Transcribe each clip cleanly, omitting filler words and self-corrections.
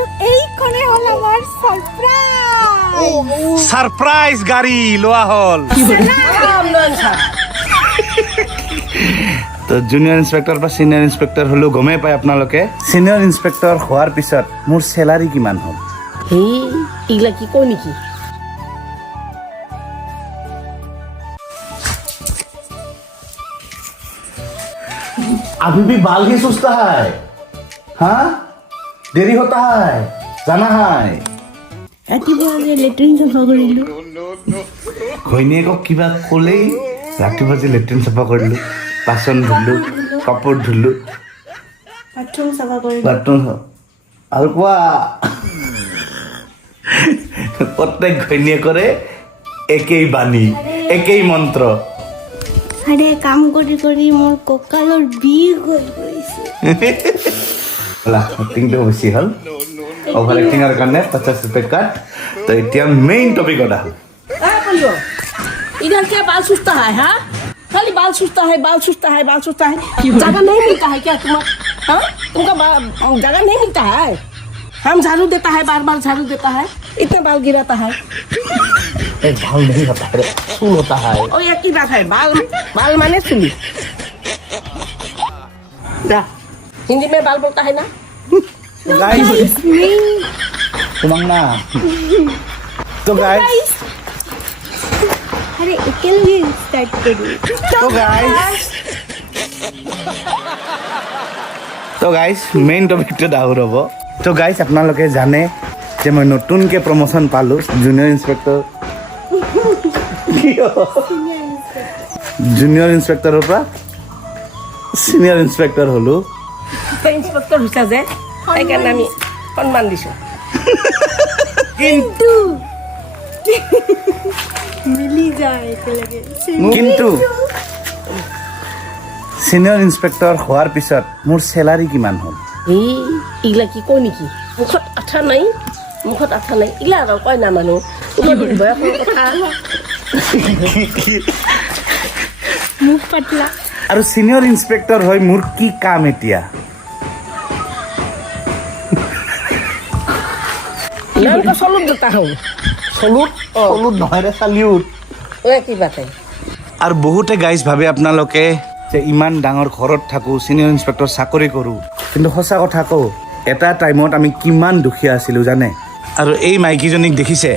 আৰু এইখনে হ'ল আমাৰ সাৰপ্ৰাইজ সাৰপ্ৰাইজ গাড়ি লোৱা হল তো জুনিয়ৰ ইন্সপেক্টৰ বা সিনিয়ৰ ইন্সপেক্টৰ হলো গমে পায় আপোনালোকে সিনিয়ৰ ইন্সপেক্টৰ হোৱাৰ পিছত মোৰ স্যালারি কিমান হ'ল হেই ইগলা কি কয় নেকি अभी भी बाल ही सुस्ता है हाँ देरी होता है जाना है ৰাতিপুৱা যে লেট্ৰিন চাফা কৰিলোঁ ঘৈণীয়েকক কিবা ক'লেই ৰাতিপুৱা যে লেট্ৰিন চাফা কৰিলোঁ বাচন ধুলোঁ কাপোৰ ধুলোঁ বাথৰুম চাফা কৰিলোঁ বাথৰুম আৰু কোৱা প্ৰত্যেক ঘৈণীয়েকৰে একেই বাণী একেই মন্ত্ৰ আৰে কাম কৰি কৰি মোৰ কঁকালৰ বিষ হৈ গৈছে এক্টিংটো বেছি হ'ল অভাৰ এক্টিঙৰ কাৰণে 50 रुपये কাট তো এতিয়া মেইন টপিকত আহোঁ इधर क्या बाल सुस्ता है हाँ खाली बाल सुस्ता है बाल सुस्ता है बाल सुस्ता है जगह नहीं मिलता है क्या तुम्हारा हाँ तुमका जगह नहीं मिलता है हम झाड़ू देता है बार बार झाड़ू देता है इतना बाल गिराता है बाल नहीं होता है सुन होता है और एक ही बात है बाल बाल माने सुनी जा हिंदी में बाल बोलता है ना गाइस तुमंग ना तो गाइस আরে একেলগে স্টার্ট করি তো গাইস মেইন টপিকটো ডাউৰ হ'ব তো গাইস আপোনালোকে জানে যে মই নতুনকৈ প্ৰমোশ্যন পালোঁ জুনিয়ৰ ইন্সপেক্টৰ জুনিয়ৰ ইন্সপেক্টৰৰ পৰা সিনিয়ৰ ইন্সপেক্টৰ হ'লোঁ ইন্সপেক্টৰ হৈছে যে সেইকাৰণে আমি সন্মান দিছোঁ কিন্তু মিলি যায় একেলগে কিন্তু সিনিয়ৰ ইন্সপেক্টৰ হোৱাৰ পিছত মোৰ স্যালারি কিমান হ'ল এই ইগলা কি কয় নেকি মুখত আঠা নাই ইগলা আৰু কয় না মানুহ বয়সৰ কথা মুখ পাতলা আৰু সিনিয়ৰ ইন্সপেক্টৰ হৈ মোৰ কি কাম এতিয়া নাম তো সলুট দেতা হও সলুট নহয় ৰে চালিউট কি বাতে আৰু বহুতে গাইজ ভাবে আপোনালোকে যে ইমান ডাঙৰ ঘৰত থাকোঁ চিনিয়ৰ ইন্সপেক্টৰ চাকৰি কৰোঁ কিন্তু সঁচা কথা কওঁ এটা টাইমত আমি কিমান দুখীয়া আছিলোঁ জানে আৰু এই মাইকীজনীক দেখিছে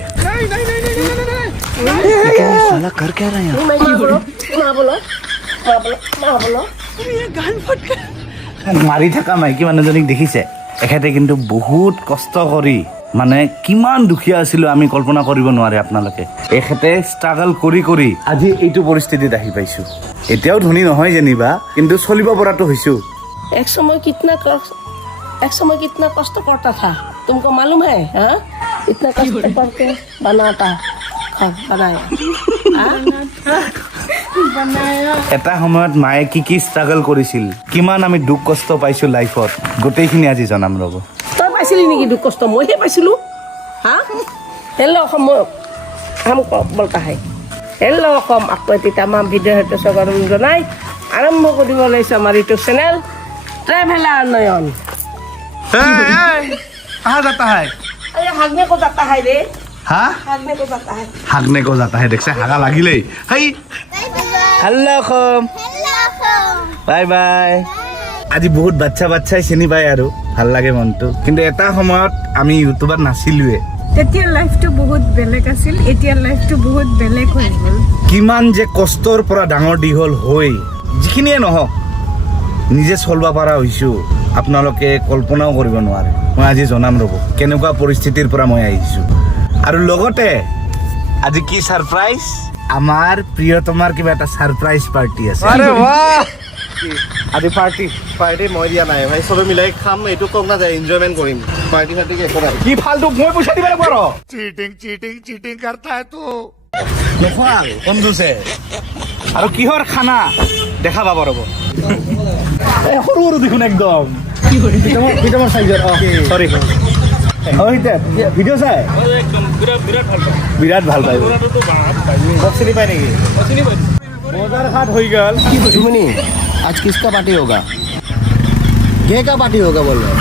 মাৰি থকা মাইকী মানুহজনীক দেখিছে এখেতে কিন্তু বহুত কষ্ট কৰি মানে কিমান দুখীয়া আছিলোঁ আমি কল্পনা কৰিব নোৱাৰে আপোনালোকে এখেতে ষ্ট্ৰাগল কৰি কৰি আজি এইটো পৰিস্থিতিত আহি পাইছোঁ এতিয়াও ধনী নহয় যেনিবা কিন্তু চলিব পৰাটো হৈছোঁ एक समय कितना कष्ट करता था तुमको मालूम है हाँ इतना कष्ट करके बनाता बनाया এটা সময়ত মায়ে কি ষ্ট্ৰাগল কৰিছিল কিমান আমি দুখ কষ্ট পাইছোঁ লাইফত গোটেইখিনি আজি জনাম ৰ'ব তই পাইছিলি নেকি দুখ কষ্ট মইহে পাইছিলোঁ হা হেল্ল' অসম বলতা হে হেল্ল' অসম আকৌ এটি তামাম ভিডিঅ' সৈতে স্বাগতম জনাই আৰম্ভ কৰিব লৈছোঁ আমাৰ ইউটিউব চেনেল ट्रैवलर नयन कहाँ जाता है अरे हागने को जाता है रे हाँ हागने को जाता है হাগনে কো যাতা হে দেখছে হাগা লাগিলেই hi hello' Assam bye bye আজি বহুত বাচ্চাই চিনি পায় আৰু ভাল লাগে মনটো কিন্তু এটা সময়ত আমি ইউটিউবাৰ নাছিলোৱে তেতিয়া লাইফটো বহুত বেলেগ আছিল এতিয়া লাইফটো বহুত বেলেগ হৈ গ'ল কিমান যে কষ্টৰ পৰা ডাঙৰ দীঘল হৈ যিখিনিয়ে নহওক নিজে চলবা পৰা হৈছোঁ আপোনালোকে কল্পনাও কৰিব নোৱাৰে মই আজি জনাম ৰ'ব কেনেকুৱা পৰিস্থিতিৰ পৰা মই আহিছোঁ আৰু লগতে আজি কি সারপ্রাইজ আমার প্রিয়তমার কিবা এটা সারপ্রাইজ পার্টি আছে আরে বাহ আজি পার্টি মই দিয়া নাই ভাই সবে মিলাই খাম এইটো কম না যায় এনজয়মেন্ট কৰিম পার্টি কি একো নাই কি ফালতু মই পইচা দিব লাগিব चीटिंग करता है तू নফাল বন্ধুছে আৰু কিহৰ খানা দেখা পাব ৰ'ব সৰু সৰু দেখোন একদম পিটামৰ সাইজৰ সৰি ভিডিঅ' চাই বিৰাট ভাল পায় সব চিনি পায় নেকি বজাৰ ঘাট হৈ গ'ল जुगनी आज किसका पार्टी होगा गे का पार्टी होगा बोल रहे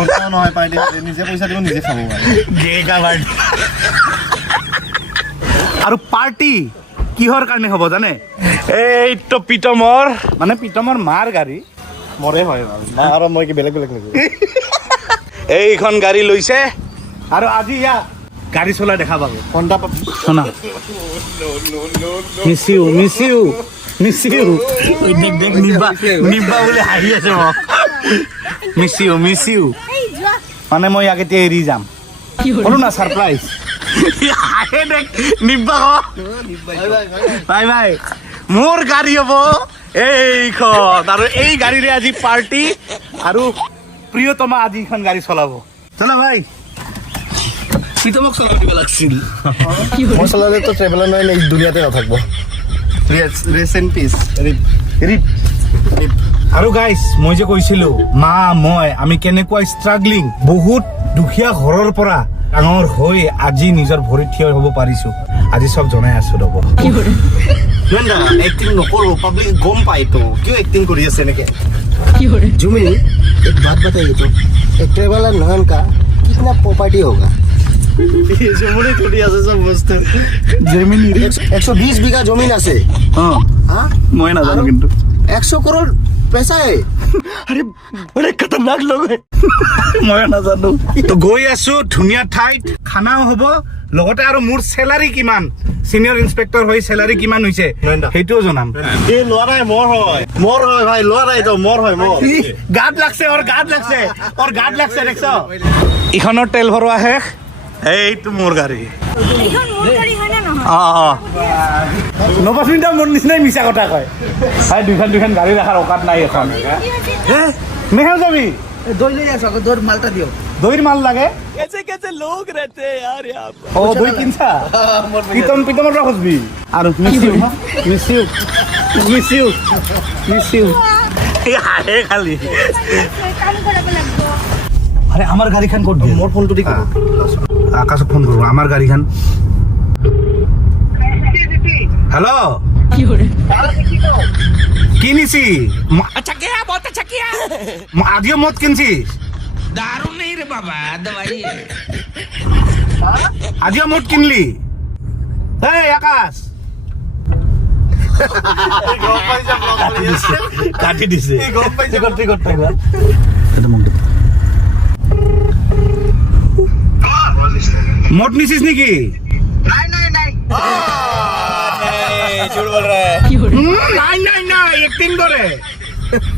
খৰচাও নহয় পাৰ্টি নিজে পইচা দিব নিজে খাব পাৰে গেগা পাৰ্টি আৰু পাৰ্টি কিহৰ কাৰণে হ'ব জানে এইটো প্ৰীতমৰ মানে প্ৰীতমৰ মাৰ গাড়ী মৰে হয় মা আৰু মই কি বেলেগ বেলেগ নেকি এইখন গাড়ী লৈছে আৰু আজি ইয়াক গাড়ী চলাই দেখা পাব ফোনটা শুনা মিছিউ মিছিউ মিছিউ দেখ দেখ নিবা নিবা বুলি হাঁহি আছে মোক মিছিউ মিছিউ মানে মই ইয়াক এতিয়া এৰি যাম শুনো না ছাৰপ্ৰাইজ আহে দেখ নিবা বাই বাই মোৰ গাড়ী হ'ব এইখন আৰু এই গাড়ীৰে আজি পাৰ্টি আৰু প্ৰিয়তমা আজি এইখন গাড়ী চলাব চলা ভাই প্ৰীতমক চলাব দিব লাগিছিল মই চলালেতো ট্ৰেভেলাৰ নাই এই দুনিয়াতে নাথাকিব ৰেষ্ট ইন পিচ ৰিপ আৰু গাইজ মই যে কৈছিলো মা মই আমি কেনেকুৱা ষ্ট্ৰাগলিং বহুত দুখীয়া ঘৰৰ পৰা ডাঙৰ হৈ আজি নিজৰ ভৰিত থিয় হ'ব পাৰিছো আজি চব জনাই আছো ৰ'ব एक्टिंग नकरो पब्लिक गम पाए तो क्यों एक्टिंग करी है सेने के जुमिनी एक बात बताइए तो एक ट्रेवलर नहन का कितना प्रॉपर्टी होगा ये जुमिनी थोड़ी ऐसे सब वस्तु জেমিনি 120 बीघा जमीन আছে हाँ हाँ মই নাজানো কিন্তু 100 करोड़ पैसा है अरे बड़े खतरनाक लोग है মই নাজানো তো গৈ আছো ধুনীয়া ঠাইত খানাও হ'ব লগতে আৰু মোৰ স্যালাৰি কিমান সিনিয়ৰ ইন্সপেক্টৰ হৈ স্যালাৰি কিমান হৈছে সেইটোও জনাম ये लोराय मोर है भाई लोराय तो मोर है मोर গাত লাগছে और গাত লাগছে দেখছ ইখনৰ তেল ভৰোৱা শেষ এইটো মোৰ গাড়ী নবাসিন্দা মোৰ নিচিনাই মিছা কথা কয় ভাই দুইখন গাড়ী ৰাখাৰ অকাত নাই এখন মেহেল যাবি দই লৈ আছো আকৌ দৌৰ মালটা দিও দৈৰ মাল লাগে ও দৈ কিনছা প্ৰীতমৰ পৰা খুঁজবি আৰু মিছিউ হাহে খালি আরে আমার গাড়িখান ক'ত দিয়ে मोर फोन तो दिखा আকাশক ফোন করবো আমার গাড়িখান হ্যালো কি নিছি अच्छा क्या बहुत अच्छा किया আজিও মদ কিনছিস दारू नहीं रे बाबा दवाई है আজিও মদ কিনলি এই আকাশ কাটি দিছে মদ নিছিস নাকি झूठ बोल रहा है নাই একটিং করে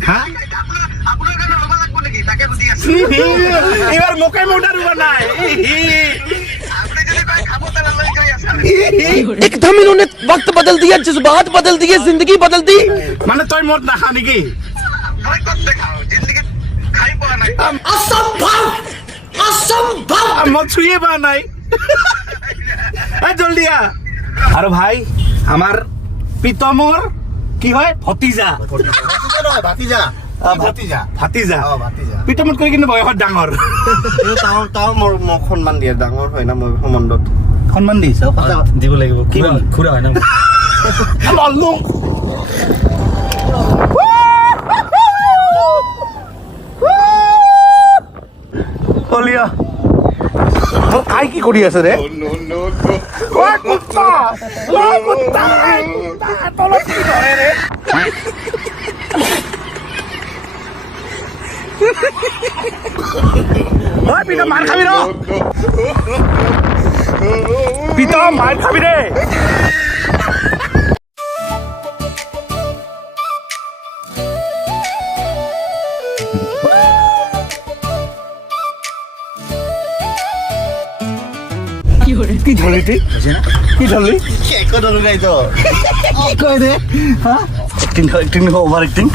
হ্যাঁ এবার মোকে মোটা রুবা নাই एकदम इन्होंने वक्त बदल दिया जज्बात बदल दिए जिंदगी बदल दी মানে তই মদ নাখা নেকি মদ ছুঁয়ে পা নাই জলদি আ আৰু ভাই আমাৰ প্ৰীতমৰ কি হয় ভতিজা भातीजा भातीजा ভাতিজা অ ভাতিজা প্ৰীতমত কৰি কিন্তু বয়সত ডাঙৰ তাও মোৰ সন্মান দিয়ে ডাঙৰ হয় না মই সম্বন্ধত সন্মান দিছ দিব লাগিব খুৰা হয় না অলিয়া আই কি কৰি আছে ৰে পিতা মাৰ খাবি ৰ পিতা মাৰ খাবি ৰে কি ধরলি তুই কি ধরলি একো ধরু নাই তো কি কয় রে হ্যাঁ একটিং ওভার একটিং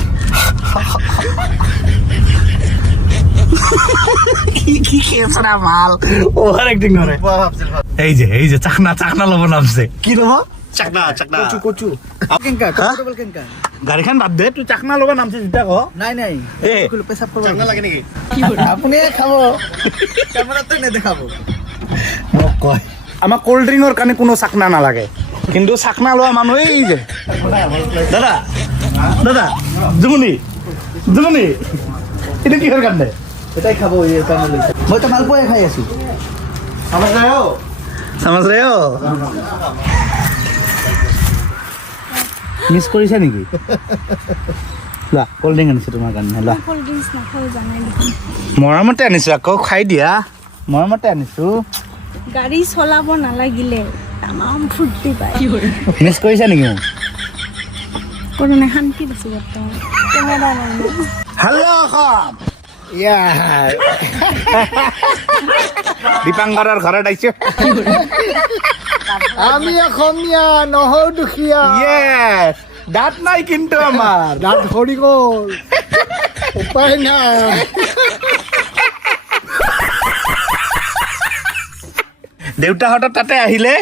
কি কেছরা মাল ওভার একটিং করে এই যে চাকনা লব নামছে কি রবা চাকনা কচু কেনকা কমফর্টেবল কেনকা গাড়ীখন বাদ দে তুই চাকনা লব নামছে যেটা ক নাই নাই এ পেশাব করব চাকনা লাগে নেকি আপনি খাব ক্যামেরাতে নে দেখাবো মোক কয় আমাক কোল্ড ড্ৰিংকৰ কাৰণে কোনো চাকনা নালাগে কিন্তু চাকনা লোৱা মানুহ এই যে দাদা জুমনি এইটো কিহৰ কাৰণে এটাই খাব মই তো মালপোৱাই খাই আছো চামাজ ৰে মিছ কৰিছা নেকি লোৱা কল্ড ড্ৰিংক আনিছোঁ তোমাৰ কাৰণে লোৱা কল্ড ড্ৰিংকছ নাখাওঁ জানাই দেখোন মৰমতে আনিছোঁ আকৌ খাই দিয়া মৰমতে আনিছোঁ গাড়ী চলাব নালাগিলে তামাম ফূৰ্তি পায় মিছ কৰিছা নেকি মোক কৰোণে শান্তিত আছোঁ বৰ্তমান কেমেৰা নাই হেল্ল' অসম দীপাংকৰৰ ঘৰত আহিছোঁ আমি অসমীয়া নহওঁ দুখীয়া ইয়েছ দাঁত নাই কিন্তু আমাৰ দাঁত সৰি গ'ল উপায় নাই দেউতাহঁতৰ তাতে আহিলে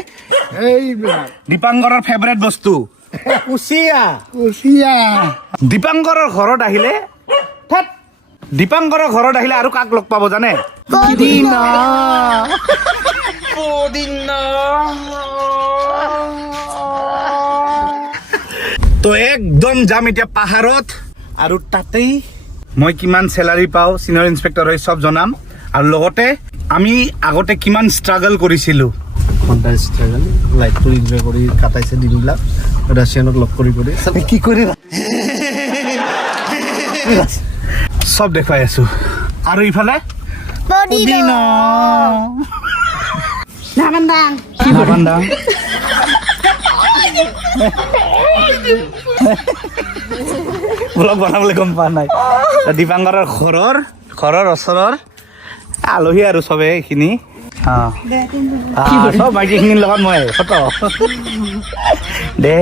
এইবিলাক দীপাংকৰৰ ফেভৰেট বস্তু কুচিয়া কুচিয়া দীপাংকৰৰ ঘৰত আহিলে ঠাত দীপাংকৰৰ ঘৰত আহিলে আৰু কাক লগ পাব জানে পদিনা তো একদম যাম এতিয়া পাহাৰত আৰু তাতেই মই কিমান চেলাৰী পাওঁ চিনিয়ৰ ইন্সপেক্টৰ হৈ চব জনাম আৰু লগতে আমি আগতে কিমান ষ্ট্ৰাগল কৰিছিলোঁ ঘণ্টা ষ্ট্ৰাগল লাইফটো এনজয় কৰি কাটাইছে দিনবিলাক ৰাছিয়ানক লগ কৰি কি কৰি চব দেখুৱাই আছো আৰু ইফালে পদিনা নাবান্দাং নাবান্দাং ব্লগ বনাবলৈ গম পোৱা নাই দীপাংকৰৰ ঘৰৰ ওচৰৰ আলহী আৰু চবে এইখিনি চব মাইকীখিনিৰ লগত মই ফটো দে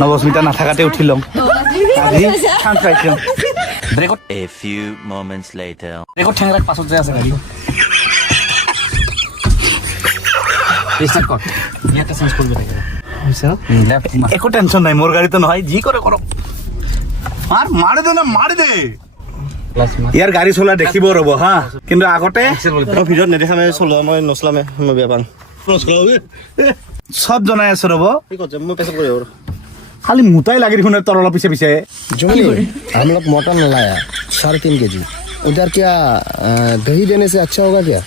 নৱস্মিতা নাথাকাতে উঠি ল'ম আজি চান্স পাইছোঁ A few moments later. Record ঠেংৰাক পাছত যে আছে গাড়ী ৰিষ্টাৰ্ট কৰ ইয়াতে চেঞ্জ কৰিব লাগিব একো টেনশ্যন নাই মোৰ গাড়ীটো নহয় যি কৰে কৰক মাৰি দে ইয়াৰ গাড়ী চলা দেখিব ৰ'ব হা কিন্তু আগতে ভিডিঅ'ত নেদেখা মই চলোৱা মই নচলামে মই বেয়া পাওঁ চব জনাই আছো ৰ'ব ঠিক আছে মই পেচা কৰি আৰু খালি মোটাই লাগি দেখোন তোৰ অলপ পিছে পিছে जुम्मन हम लोग मटन लाया 3.5 kg उधर क्या दही देने से अच्छा होगा क्या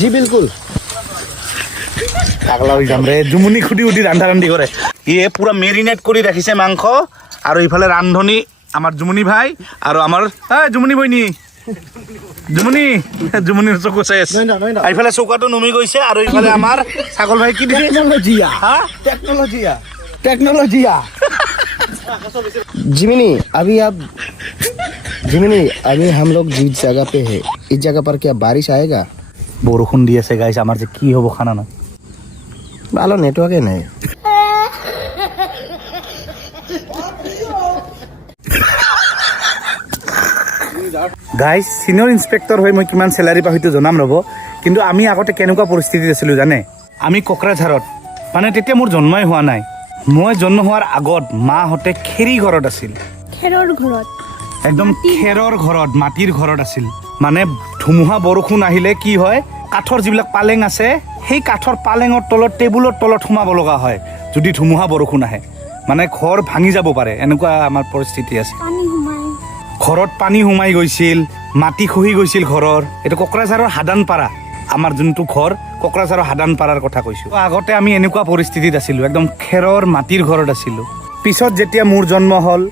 जी बिल्कुल পাগলা হৈ যাম ৰে জুমুনি খুটি উঠি ৰান্ধা ৰান্ধি কৰে ইয়ে পুৰা মেৰিনেট কৰি ৰাখিছে মাংস আৰু ইফালে ৰান্ধনি আমাৰ জুমুনি ভাই আৰু আমাৰ জুমুনি বইনী জুমুনিৰ চকু চেচ ইফালে চকুটো নুমি গৈছে আৰু ইফালে আমাৰ ছাগল ভাই কি টেকনলজিয়া जिमिनी अभी हम लोग जिस जगह पे है इस जगह पर क्या बारिश आएगा বৰষুণ দি আছে গাইছ আমাৰ যে কি হ'ব খানা নাই ভালো নেটওয়াৰ্কে নাই গাইজ চিনিয়ৰ ইন্সপেক্টৰ হৈ মই কিমান চেলাৰী পাওঁ সেইটো জনাম ৰ'ব কিন্তু আমি আগতে কেনেকুৱা পৰিস্থিতিত আছিলোঁ জানে আমি কোকৰাঝাৰত মানে তেতিয়া মোৰ জন্মই হোৱা নাই মই জন্ম হোৱাৰ আগত মাহঁতে খেৰী ঘৰত আছিল খেৰৰ ঘৰত একদম খেৰৰ ঘৰত মাটিৰ ঘৰত আছিল মানে ধুমুহা বৰষুণ আহিলে কি হয় কাঠৰ যিবিলাক পালেং আছে সেই কাঠৰ পালেঙৰ তলত টেবুলৰ তলত সোমাব লগা হয় যদি ধুমুহা বৰষুণ আহে মানে ঘৰ ভাঙি যাব পাৰে এনেকুৱা আমাৰ পৰিস্থিতি আছে পানী সোমাই ঘৰত পানী সোমাই গৈছিল মাটি খহি গৈছিল ঘৰৰ এইটো কোকৰাঝাৰৰ হাদানপাৰা আমাৰ যোনটো ঘৰ কোকৰাঝাৰৰ হাদানপাৰাৰ কথা কৈছোঁ আগতে আমি এনেকুৱা পৰিস্থিতিত আছিলোঁ একদম খেৰৰ মাটিৰ ঘৰত আছিলোঁ পিছত যেতিয়া মোৰ জন্ম হ'ল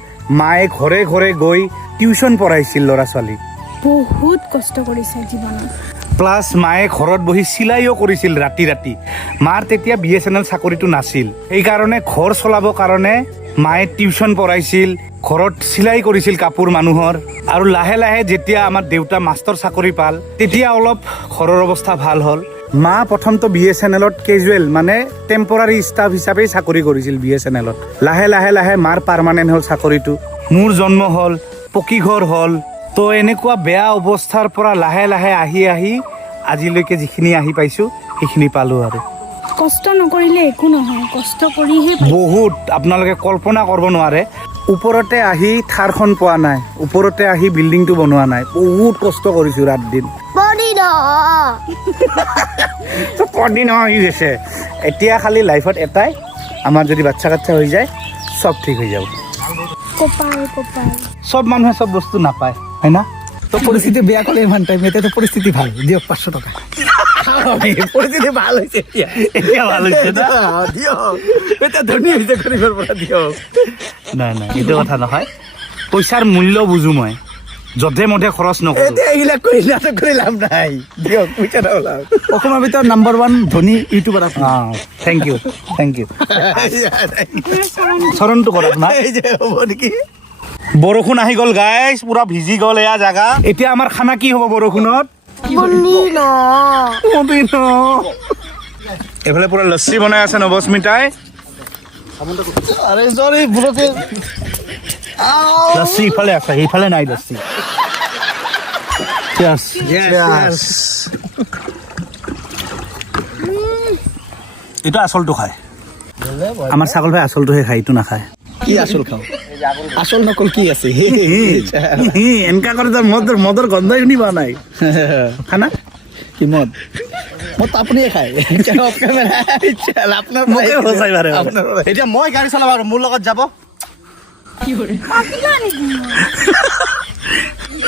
মায়ে ঘৰে ঘৰে গৈ টিউশ্যন পঢ়াইছিল ল'ৰা ছোৱালীক বহুত কষ্ট কৰিছে জীৱনত প্লাছ মায়ে ঘৰত বহি চিলাইও কৰিছিল ৰাতি ৰাতি মাৰ তেতিয়া BSNL চাকৰিটো নাছিল সেইকাৰণে ঘৰ চলাবৰ কাৰণে মায়ে টিউশ্যন পঢ়াইছিল ঘৰত চিলাই কৰিছিল কাপোৰ মানুহৰ আৰু লাহে লাহে যেতিয়া আমাৰ দেউতা মাষ্টৰ চাকৰি পাল তেতিয়া অলপ ঘৰৰ অৱস্থা ভাল হ'ল মা প্ৰথমটো BSNLত কেজুৱেল মানে টেম্পৰাৰী ষ্টাফ হিচাপে চাকৰি কৰিছিল BSNLত লাহে লাহে লাহে মাৰ পাৰ্মানেণ্ট হ'ল চাকৰিটো মোৰ জন্ম হ'ল পকী ঘৰ হ'ল তো এনেকুৱা বেয়া অৱস্থাৰ পৰা লাহে লাহে আহি আহি আজিলৈকে যিখিনি আহি পাইছোঁ সেইখিনি পালোঁ আৰু কষ্ট নকৰিলে একো নহয় কষ্ট কৰিহে বহুত আপোনালোকে কল্পনা কৰিব নোৱাৰে ওপৰতে আহি থাৰখন পোৱা নাই ওপৰতে আহি বিল্ডিংটো বনোৱা নাই বহুত কষ্ট কৰিছোঁ ৰাত দিন পৰদিন হৈ গৈছে এতিয়া খালি লাইফত এটাই আমাৰ যদি বাচ্ছা কাচ্ছা হৈ যায় চব ঠিক হৈ যাব কপাল চব মানুহে চব বস্তু নাপায় হয় না তো পৰিস্থিতি বেয়া ক'লে ইমান টাইম এতিয়াতো পৰিস্থিতি ভাল দিয়ক 500 টকা পৰিস্থিতি ভাল হৈছে এতিয়া ভাল হৈছে না দিয়ক এতিয়া ধনী হৈছে গৰীবৰ পৰা দিয়ক নাই নাই এইটো কথা নহয় পইচাৰ মূল্য বুজো মই যধে মধে খৰচ নকৰোঁ এতিয়া এইবিলাক কৰি লাভ নাই দিয়ক পইচা ওলাওক অসমৰ ভিতৰত নাম্বাৰ 1 ধনী ইউটিউবাৰ আপুনি থেংক ইউ চৰণটো কৰক না এই যে হ'ব নেকি বৰষুণ আহি গ'ল গাইজ পুৰা ভিজি গ'ল এয়া জাগা এতিয়া আমাৰ খানা কি হ'ব বৰষুণত এইফালে পুৰা লচ্ছি বনাই আছে নৱস্মিতাই আরে সরি বুড়োতে লচ্ছি ইফালে আছে এইফালে নাই লচ্ছি এইটো আচলটো খায় আমাৰ ছাগল ভাই আচলটোহে খায় এইটো নাখায় কি আসল খাও আসল নকল কি আছে এনেকা কৰে যে মদৰ গন্ধই শুনিবা নাই খানা কি মদ মদ আপুনিয়ে খায় অফ কেমেৰা আপোনাৰ মোকে সঁচাই বাৰে এতিয়া মই গাড়ী চলাব আৰু মোৰ লগত যাব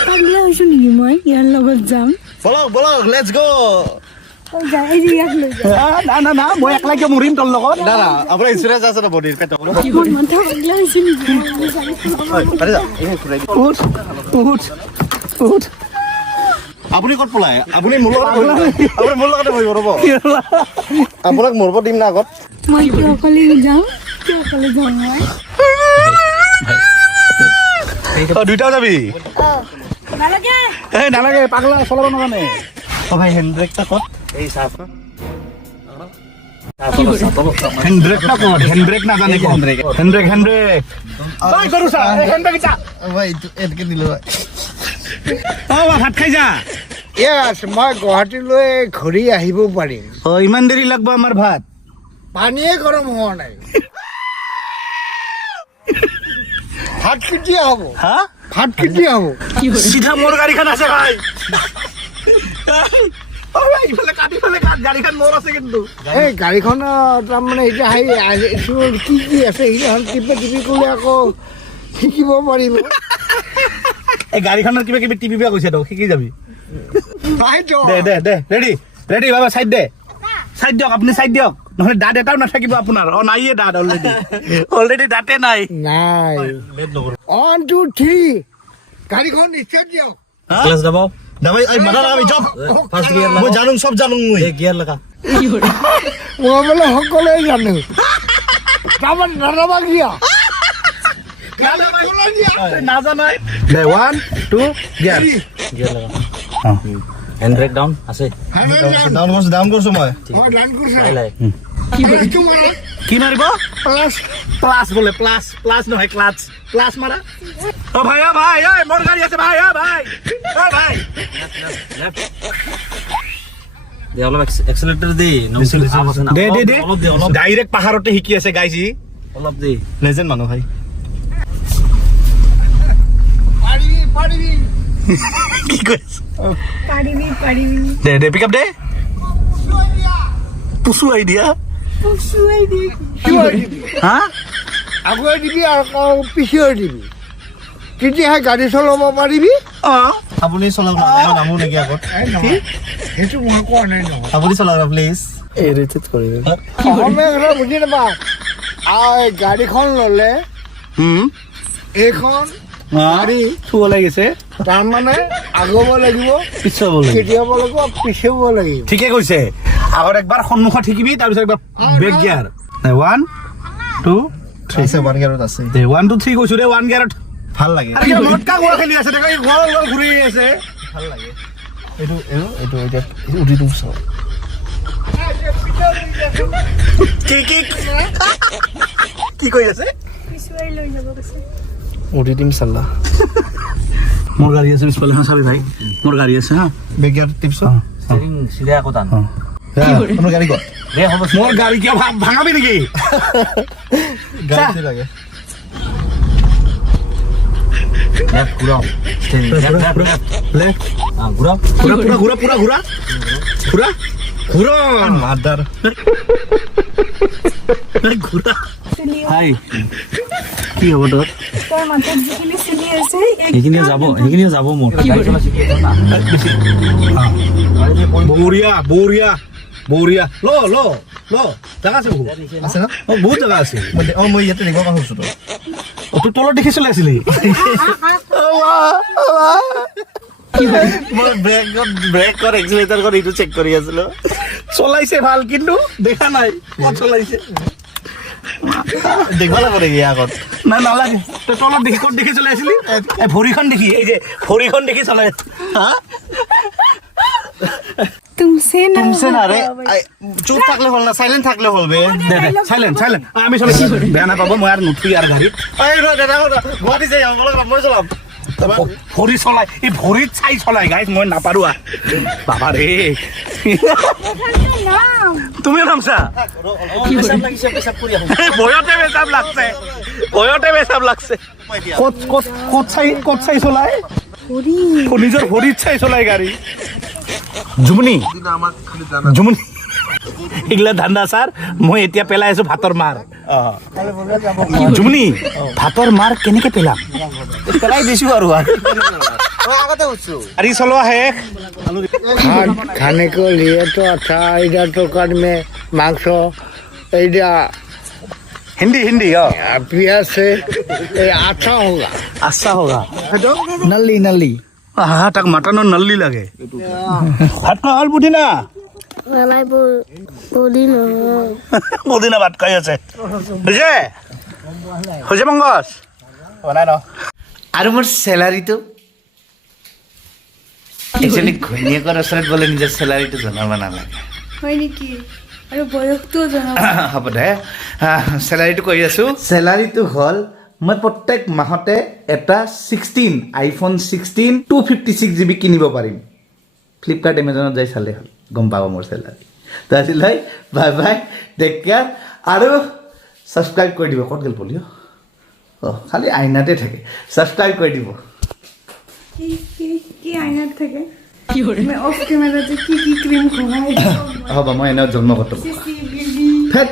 পাগলা হৈছো নেকি মই ইয়াৰ লগত যাম বলক লেটস গো এই যে ইয়াক লৈ যাম না মই একলা কিয় মৰিম তোৰ লগত না আপোনাৰ ইনসুৰেন্স আছে না বডিৰ পেটৰ মোৰ মাথা পাগলা হৈছো নেকি আৰে যা এই ফুৰাই উঠ আপুনি ক'ত পলাই আপুনি মোৰ লগত আপুনি মোৰ লগতে বহিব ৰ'ব আপোনাক মৰব দিম না আগত মই কিয় অকলে যাম মই দুইটাও যাবি নালাগে এই নালাগে পাগলা চলাব নাজানে অ ভাই হেণ্ডব্ৰেকটা ক'ত এই চাহ হেণ্ডব্ৰেক নাজানে হেণ্ডব্ৰেক ভাই এটকে দিলো ভাত খাই যা য়েছ মই গুৱাহাটীলৈ ঘূৰি আহিব পাৰিম ইমান দেৰি লাগব আমাৰ ভাত পানীয়ে গৰম হোৱা নাই ভাত কেতিয়া হ'ব হা ভাত কেতিয়া হ'ব চিধা মোৰ গাড়ীখন আছে ভাই ইফালে কাট গাড়ীখন মোৰ আছে কিন্তু এই গাড়ীখনৰ তাৰমানে এতিয়া কি আছে সেইখন টিপি কৰিলে আকৌ শিকিব পাৰিব এই গাড়ীখনৰ কিবা কিবি টিপিব কৈছে তো শিকি যাবি দে ৰেডি বাবা চাইড দিয়ক আপুনি চাইড দিয়ক নহ'লে দাঁত এটাও নাথাকিব আপোনাৰ নাইয়ে দাঁত অলৰেডি দাঁতে নাই নাই 1 2 3 গাড়ীখন ষ্টাৰ্ট দিয়ক ক্লাস দবাও দবাই আই মাথা লাগাবি জব ফার্স্ট গিয়ার লাগা মই জানো সব জানো মই এক গিয়ার লাগা মই বোলে সকলোৱে জানো তাৰমান নাযাবা কিয় নাজানাই দে 1 2 গিয়াৰ গিয়াৰ লাগা হ্যান্ড ব্ৰেক ডাউন আছে ডাউন কৰছো মই লাই লাই কি মাৰিব প্লাছ বোলে প্লাছ নহয় ক্লাছ মাৰা অ ভাই ঐ মোৰ গাড়ী আছে ভাই ভাই দে অলপ এক্সেলেৰেটৰ দে দে ডাইৰেক্ট পাহাৰতে শিকি আছে গাইজি অলপ দে লেজেন্ড মানুহ ভাই পাৰিবি কি কৈছ পাৰিবি দে পিক আপ দে পুচুৱাই দিয়া হা আগুৱাই দিবি আৰু পিছুৱাই দিবি তেতিয়াহে গাড়ী চলাব পাৰিবি আপুনি চলাওক মই নামো নেকি আগত সেইটো মই কোৱা নাই নহয় আপুনি চলাওক প্লিজ এই ৰিচিট কৰিব অসমীয়া কথা বুজি নাপা গাড়ীখন ল'লে এইখন গাড়ী চুব লাগিছে তাৰমানে আগুৱাব লাগিব পিছুৱাব লাগিব কেতিয়াবা লাগিব পিছুৱাব লাগিব ঠিকে কৈছে আগত একবাৰ সন্মুখত শিকিবি তাৰপিছত একবাৰ বেক গিয়াৰ 1 2 আছে ওৱান গিয়াৰত আছে 1 2 3 কৈছো দে 1 গিয়াৰত ভাল লাগে মটকা গোৱা খেলি আছে দেখা গোৱা ঘূৰি আছে ভাল লাগে এইটো এতিয়া উঠি দিম চাও কি কৈ আছে পিছুৱাই লৈ যাব কৈছে উঠি দিম চাল্লা মোৰ গাড়ী আছে পিছফালে চাবি ভাই মোৰ গাড়ী আছে হা বেক গিয়াৰ টিপছ ষ্টিয়াৰিং সিধা আকৌ টান আপোনাৰ গাড়ী ক'ত দে হ'ব মোৰ গাড়ী কিয় ভাঙাবি নেকি গাড়ী লাগে লেফট ঘুৰাও লেফট ঘুৰাও ঘূৰা মাদাৰ হাই কি হ'ব তোৰ তোৰ মাথাত যিখিনি চুলি আছে সেইখিনিও যাব মোৰ বঢ়িয়া বঢ়িয়া বঢ়িয়া ল ল ল জাগা আছে বহুত আছে ন বহুত জাগা আছে মই ইয়াতে দেখিব পাইছোঁ তো তোৰ তলত দেখি চলাই আছিলি মই ব্ৰেকৰ এক্সিলেটাৰ কৰি এইটো চেক কৰি আছিলোঁ চলাইছে ভাল কিন্তু দেখা নাই ক'ত চলাইছে দেখিব লাগিব নেকি আগত নাই নালাগে তই তলত দেখি ক'ত দেখি চলাই আছিলি এই ভৰিখন দেখি এই যে ভৰিখন দেখি চলাই হা তুমছে না তুমছে না ৰে চুপ থাকলে হ'ল না চাইলেণ্ট থাকলে হ'ল বে দে দে চাইলেণ্ট চাইলেণ্ট আমি চলাইছো বেয়া নাপাব মই আৰু নুঠো ইয়াৰ গাড়ীত গুৱাহাটী যাই মই চলাম ভৰি চলাই এই ভৰিত চাই চলাই গাইছ মই নাপাৰো বাবা ৰে তুমিও নামছা ভয়তে বেচাব লাগছে ভয়তে বেচাব লাগছে ক'ত চাই চলাই নিজৰ ভৰিত চাই চলাই গাড়ী জুমনি জুমনি এইগিলা ধান্দা ছাৰ মই এতিয়া পেলাই আছো ভাতৰ মাৰ জুমনি ভাতৰ মাৰ কেনেকে পেলাম পেলাই দিছোঁ আৰু আগতে উঠছোঁ গাড়ী চলোৱা শেষ खाने को लिए तो अच्छा इधर तो कर में मांस इधर हिंदी हिंदी प्याज से अच्छा होगा अच्छा होगा নল্লি নল্লি তাক মাটনৰ নল্লি লাগে ভাত খোৱা হ'ল বুদ্ধি না নালাই বলি নহয় বুদ্ধি না ভাত খাই আছে হৈছে হৈছে মংগছ বনাই ন আৰু মোৰ চেলাৰীটো একচুৱেলি ঘৈণীয়েকৰ ওচৰত গ'লে নিজৰ চেলাৰীটো জনাব নালাগে হয় নেকি আৰু বয়সটোও জনাব হ'ব দে চেলাৰীটো কৈ আছোঁ চেলাৰীটো হ'ল মই প্ৰত্যেক মাহতে এটা 16 আইফোন 16 256 GB কিনিব পাৰিম ফ্লিপকাৰ্ট এমেজনত যাই চালে হ'ল গম পাব মোৰ চেলাৰী তো আজিলৈ বাই বাই টেক কেয়াৰ আৰু ছাবস্ক্ৰাইব কৰি দিব ক'ত গ'ল পলি খালি আইনাতে থাকে ছাবস্ক্ৰাইব কৰি দিব কি আইনাত থাকে মই অফ কেমেৰাতে কি ক্ৰীম ঘঁহাই হ'ব মই এনেও জন্ম কটো চিচি বিবি ফেট